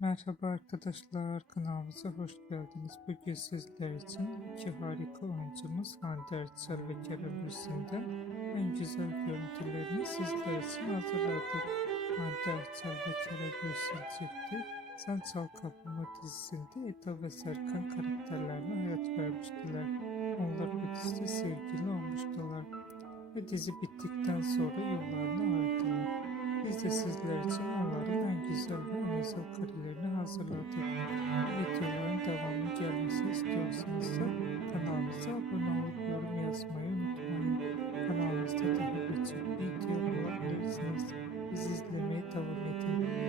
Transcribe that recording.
Merhaba arkadaşlar, kanalımıza hoş geldiniz. Bugün sizler için iki harika oyuncumuz Hande Erçel ve Kerem Bürsin'den en güzel görüntülerini sizler için hazırladık. Hande Erçel ve Kerem Bürsin çifti Sen Çal Kapımı dizisinde Eda ve Serkan karakterlerine hayat vermiştiler. Onlar bu dizide sevgili olmuştular ve dizi bittikten sonra yollarını ayırdılar. Biz de sizler için onların en güzel ve en özel karelerini hazırladık. Videoların devamı gelmesi istiyorsanız da kanalımıza abone olup yorum yazmayı unutmayın. Kanalımızda daha birçok video bulabilirsiniz. Bizi izlemeye devam edin.